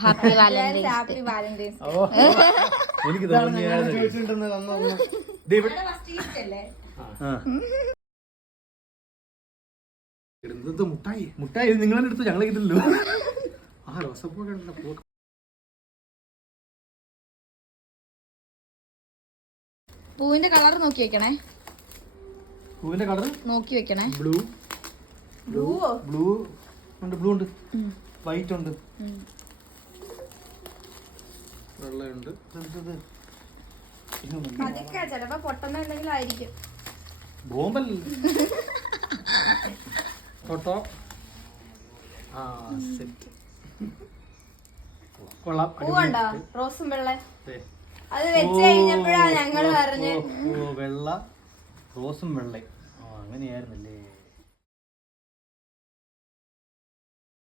Happy Valentine's happy Valentine's എനിക്ക് മുട്ടായി നിങ്ങളെ എടുത്തു ഞങ്ങളെ കിട്ടില്ലല്ലോ. ആ റോസപ്പൂ പൂവിന്റെ കളർ നോക്കി വെക്കണേ. പൂവിന്റെ കളർ നോക്കി വെക്കണേ. ബ്ലൂ ഉണ്ട്, ബ്ലൂ ഉണ്ട്, വൈറ്റ് ഉണ്ട്, വെള്ളയുണ്ട്. ചിലപ്പോ പൊട്ടുന്ന എന്തെങ്കിലും ആയിരിക്കും. ബോംബല്ലേ ഫോട്ടോ. ആ സെറ്റ് കൊള്ളാം. പൂവുണ്ടോ? റോസും വെള്ള അത് വെച്ച് കഴിഞ്ഞപ്പോഴാ ഞങ്ങള് പറഞ്ഞ് വെള്ള റോസും വെള്ളയും. അങ്ങനെയായിരുന്നല്ലേ.